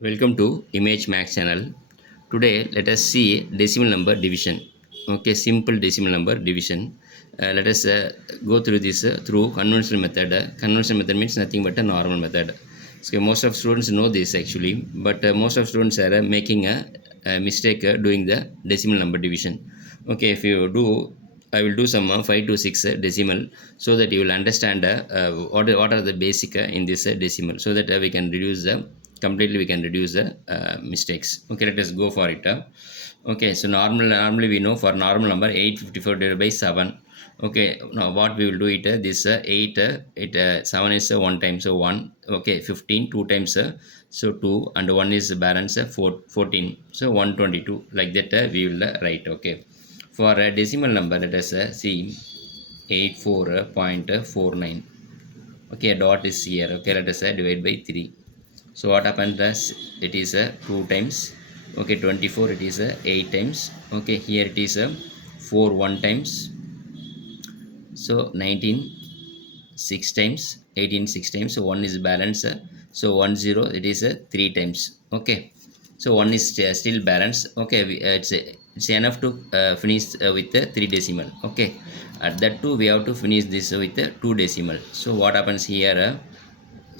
Welcome to Image Max channel. Today let us see decimal number division. Okay, simple decimal number division. Let us go through this through conventional method. Conventional method means nothing but a normal method. So most of students know this actually, but most of students are making a mistake doing the decimal number division. Okay, if you do, I will do some 5 to 6 decimal so that you will understand what are the basic in this decimal so that we can reduce the completely we can reduce the mistakes. Okay, let us go for it. Okay, so normally we know for normal number 854 divided by 7. Okay, now what we will do it, this 8 it 7 is 1 time, so 1. Okay, 15 2 times, so 2, and 1 is balance 4 14, so 122, like that we will write. Okay, for a decimal number let us see 84.49. Okay, a dot is here. Okay, let us divide by 3. So what happened is it is 2 times. Okay, 24 it is 8 times. Okay, here it is 4 1 times. So 19 6 times, 18 6 times. So 1 is balance. So 1 0 it is 3 times. Okay, so 1 is still balance. Okay, it's enough to finish with 3 decimal. Okay, at that too we have to finish this with 2 decimal. So what happens here?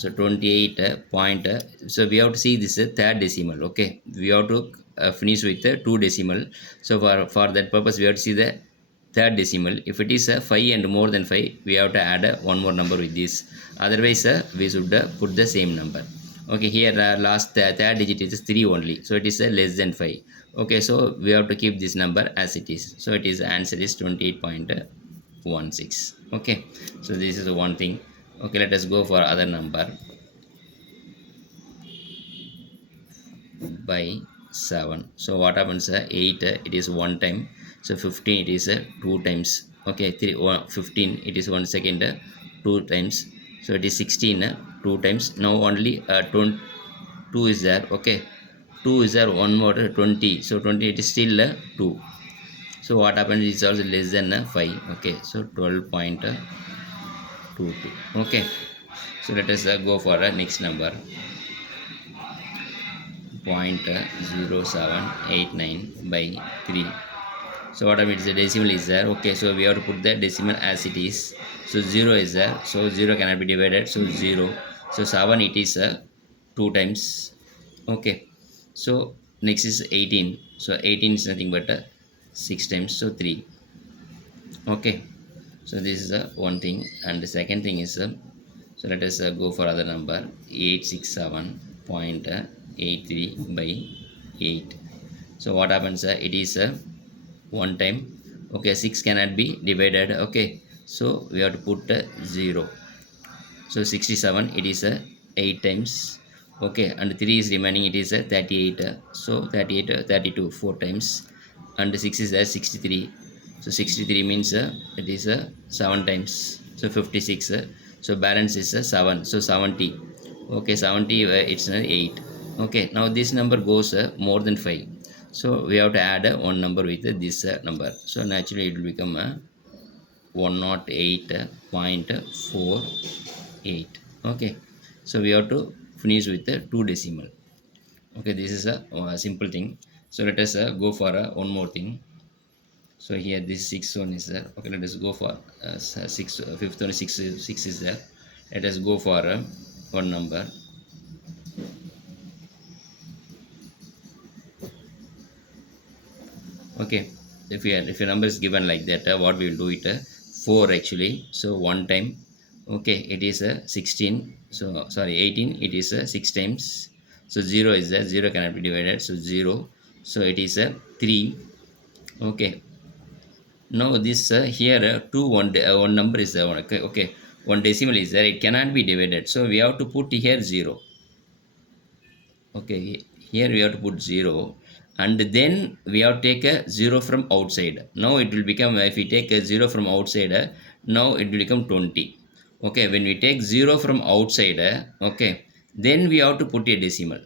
So 28 point, so we have to see this third decimal. Okay, we have to finish with the 2 decimal. So for that purpose we have to see the third decimal. If it is 5 and more than 5, we have to add one more number with this. Otherwise we should put the same number. Okay, here last third digit is 3 only, so it is less than 5. Okay, so we have to keep this number as it is. So it is answer is 28.16. Okay, so this is one thing. Okay, let us go for other number. By 7. So what happens? 8 it is 1 time. So 15 it is 2 times. Okay, 15 it is 1 second, 2 times. So it is 16 2 times. Now only 2 is there. Okay, 2 is there, one more 20. So 20 it is still 2. So what happens is also less than 5. Okay, so 12.22. Okay, so let us go for next number. 0.0789 by 3. So what I mean is the decimal is there. Okay, so we have to put the decimal as it is. So 0 is there, so 0 cannot be divided, so 0. So 7 it is 2 times. Okay, so next is 18. So 18 is nothing but 6 times, so 3. Okay, so this is one thing. And the second thing is so let us go for other number. 867.83 by 8. So what happens? It is 1 time. Okay, 6 cannot be divided. Okay, so we have to put 0. So 67 it is 8 times. Okay, and 3 is remaining, it is 38. So 38 32 4 times, and 6 is 63. So 63 means it is 7 times, so 56. So balance is 7, so 70. Okay, 70 it's 8. Okay, now this number goes more than 5, so we have to add one number with this number. So naturally it will become 108.48. Okay, so we have to finish with the 2 decimal. Okay, this is a simple thing. So let us go for one more thing. So here this 6 one is there. Okay, let us go for 6 fifth one, 6 is there. Let us go for one number. Okay, if your number is given like that, what we will do it 4 actually. So one time. Okay, it is 16. So sorry, 18 it is 6 times. So 0 is there, 0 cannot be divided, so 0. So it is 3. Okay, now this here 2 one number is there. Okay, okay, one decimal is there, it cannot be divided, so we have to put here 0. Okay, here we have to put 0, and then we have to take a 0 from outside. Now it will become, if we take a 0 from outside, now it will become 20. Okay, when we take 0 from outside, okay, then we have to put a decimal.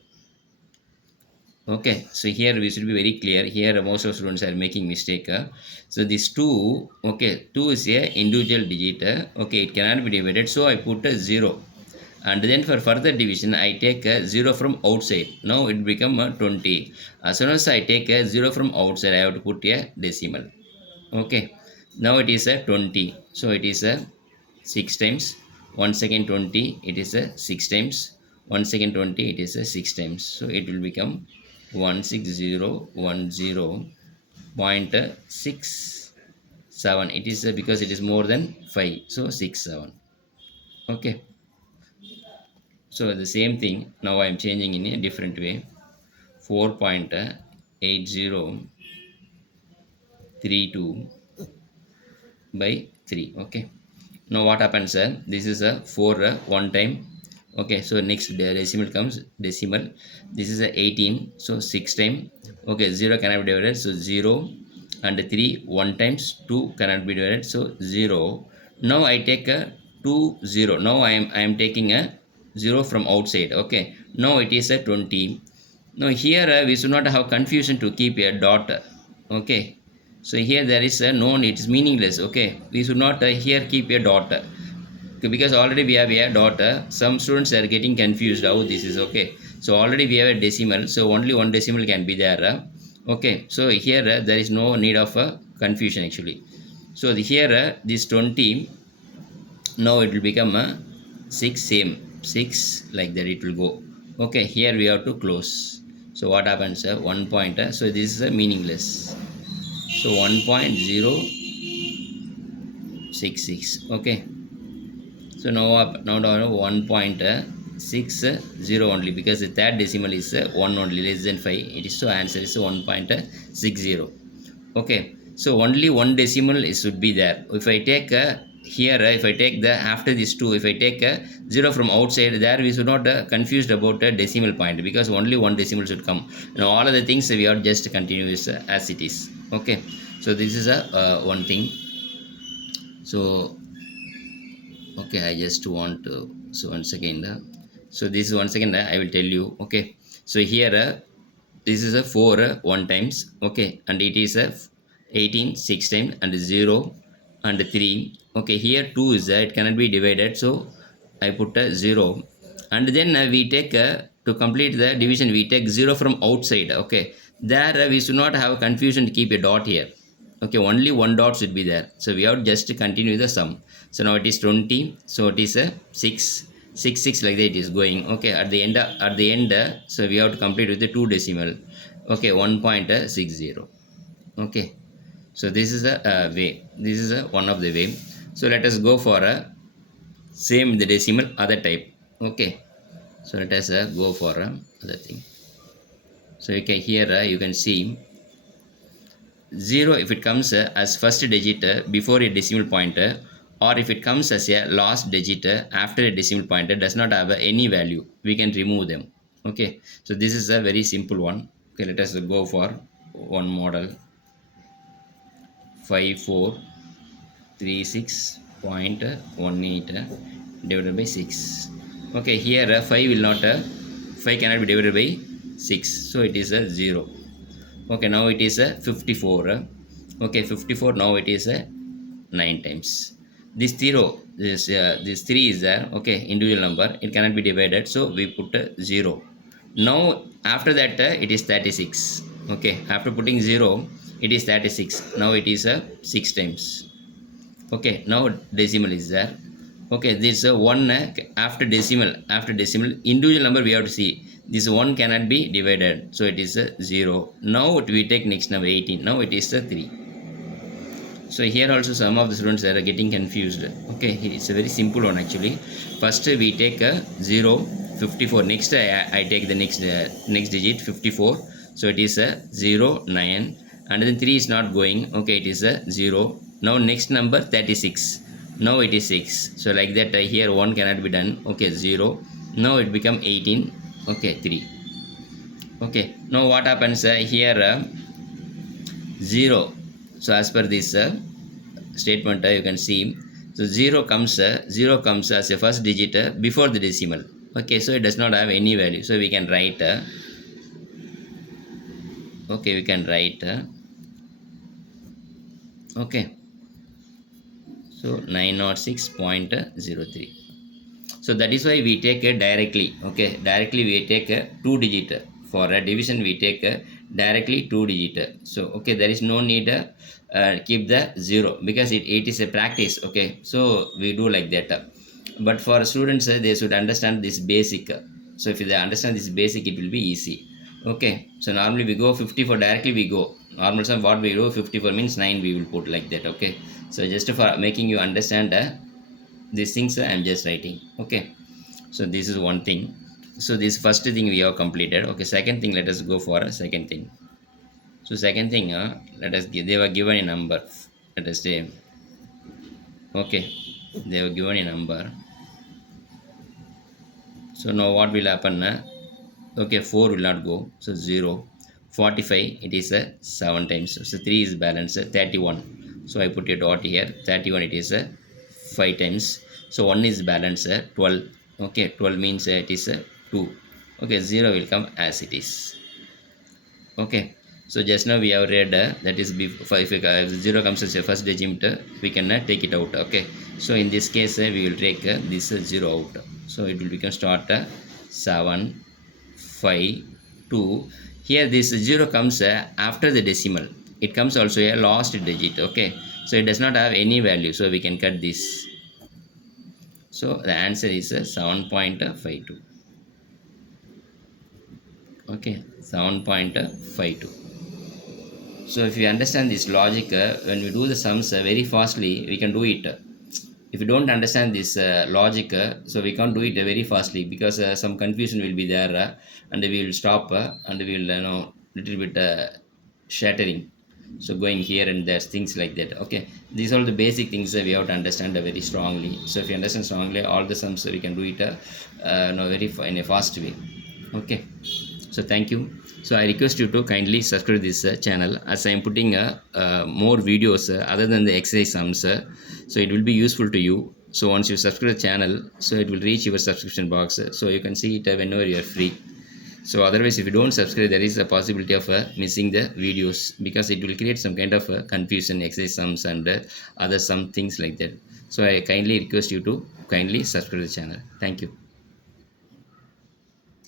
Okay, so here we should be very clear. Here most of students are making mistake. So this 2, okay, 2 is a individual digit. Okay, it cannot be divided, so I put a 0. And then for further division I take a 0 from outside. Now it become 20. As soon as I take a 0 from outside, I have to put a decimal. Okay, now it is a 20, so it is a 6 times 1 second 20, it is a 6 times 1 second 20, it is a 6 times, so it will become 16010.67. It is because it is more than 5, so 67. Okay, so the same thing now I am changing in a different way. 4.8032 by 3. Okay, now what happens, this is a 4 one time. Okay, so next decimal comes decimal. This is a 18, so 6 time. Okay, 0 cannot be divided, so 0. And 3 1 times 2 cannot be divided, so 0. Now I take a 2 0. Now I am taking a 0 from outside. Okay, now it is a 20. Now here we should not have confusion to keep a dot. Okay, so here there is a no, it is meaningless. Okay, we should not here keep a dot. Okay, because already we have a dot. Some students are getting confused how this is. Okay, so already we have a decimal, so only one decimal can be there. Okay, so here there is no need of confusion actually. So here this 20, now it will become a 6, same 6 like that it will go. Okay, here we have to close. So what happens, 1 point, so this is meaningless. So 1.066. Okay, so now 1.60 only, because the third decimal is 1 only, less than 5. It is, so answer is 1.60. Okay, so only one decimal should be there. If I take here, if I take the after this 2, if I take 0 from outside, there we should not confused about a decimal point, because only one decimal should come. Now all of the things we are just continue this as it is. Okay, so this is a one thing. So okay, I just want to, so once again so this is once again I will tell you. Okay, so here this is a 4 1 times. Okay, and it is a 18 6 times, and 0 and 3. Okay, here 2 is it cannot be divided, so I put a 0. And then we take to complete the division we take 0 from outside. Okay, there we should not have confusion to keep a dot here. Okay, only one dot should be there, so we have just to continue the sum. So now it is 20, so it is a 6 6 6 like that it is going. Okay, at the end so we have to complete with the 2 decimal. Okay, 1.60. Okay, so this is a way, this is a one of the way. So let us go for a same the decimal other type. Okay, so let us go for other thing. So okay, here you can see 0 if it comes as first digit before a decimal pointer, or if it comes as a last digit after a decimal pointer, does not have any value, we can remove them. Okay, so this is a very simple one. Okay, let us go for one model. 5436.18 divided by 6. Okay, here 5 will not 5 cannot be divided by 6, so it is a 0. Okay, now it is a 54. Okay, 54, now it is a 9 times. This 0, this 3 is there. Okay, individual number, it cannot be divided, so we put a 0. Now after that it is 36. Okay, after putting 0 it is 36. Now it is a 6 times. Okay, now decimal is there. Okay, this one after decimal individual number we have to see. This one cannot be divided, so it is a 0. Now we take next number 18. Now it is a 3. So here also some of the students are getting confused. Okay, it's a very simple one actually. First we take a 0 54. Next I take the next digit 54. So it is a 0 9, and then 3 is not going. Okay, it is a 0. Now next number 36. Now it is 6. So like that here 1 cannot be done. Okay, 0. Now it become 18. Okay, 3. Okay, now what happens here 0. So as per this statement you can see, so 0 comes as a first digit before the decimal. Okay, so it does not have any value, so we can write okay, we can write okay, so 906.03. So that is why we take a directly. Okay, directly we take a 2 digit. For a division we take a directly 2 digit. So okay, there is no need keep the zero, because it is a practice. Okay, so we do like that. But for students, they should understand this basic. So if they understand this basic, it will be easy. Okay, so normally we go 50 for directly we go normal sum. What we do 54 means 9 we will put like that. Okay, so just for making you understand these things, I'm just writing. Okay, so this is one thing. So this first thing we have completed. Okay, second thing, let us go for a second thing. So second thing, let us give, they were given a number. Let us say, okay, they were given a number. So now what will happen? Okay, 4 will not go, so 0. 45, it is a 7 times, so 3 is balanced. 31, so I put a dot here. 31, it is a 5 times, so 1 is balanced. 12, okay, 12 means it is a 2. Okay, 0 will come as it is. Okay, so just now we have read that is before, if 0 comes as a first digit, we can take it out. Okay, so in this case we will take this 0 out, so it will become start 7 5 2. Here this 0 comes after the decimal. It comes also a last digit. Okay, so it does not have any value, so we can cut this. So the answer is 7.52. Okay, 7.52. So if you understand this logic, when we do the sums very fastly, we can do it. If you don't understand this logic, so we can't do it very fastly, because some confusion will be there, and we will stop, and we will little bit shattering. So going here and there, things like that. Okay, these are the basic things we have to understand very strongly. So if you understand strongly, all the sums we can do it in a fast way. Okay, so thank you. So I request you to kindly subscribe this channel, as I am putting more videos other than the exercise sums, so it will be useful to you. So once you subscribe the channel, so it will reach your subscription box, so you can see it whenever you are free. So otherwise, if you don't subscribe, there is a possibility of missing the videos, because it will create some kind of confusion, exercise sums and other some things like that. So I kindly request you to kindly subscribe the channel. Thank you.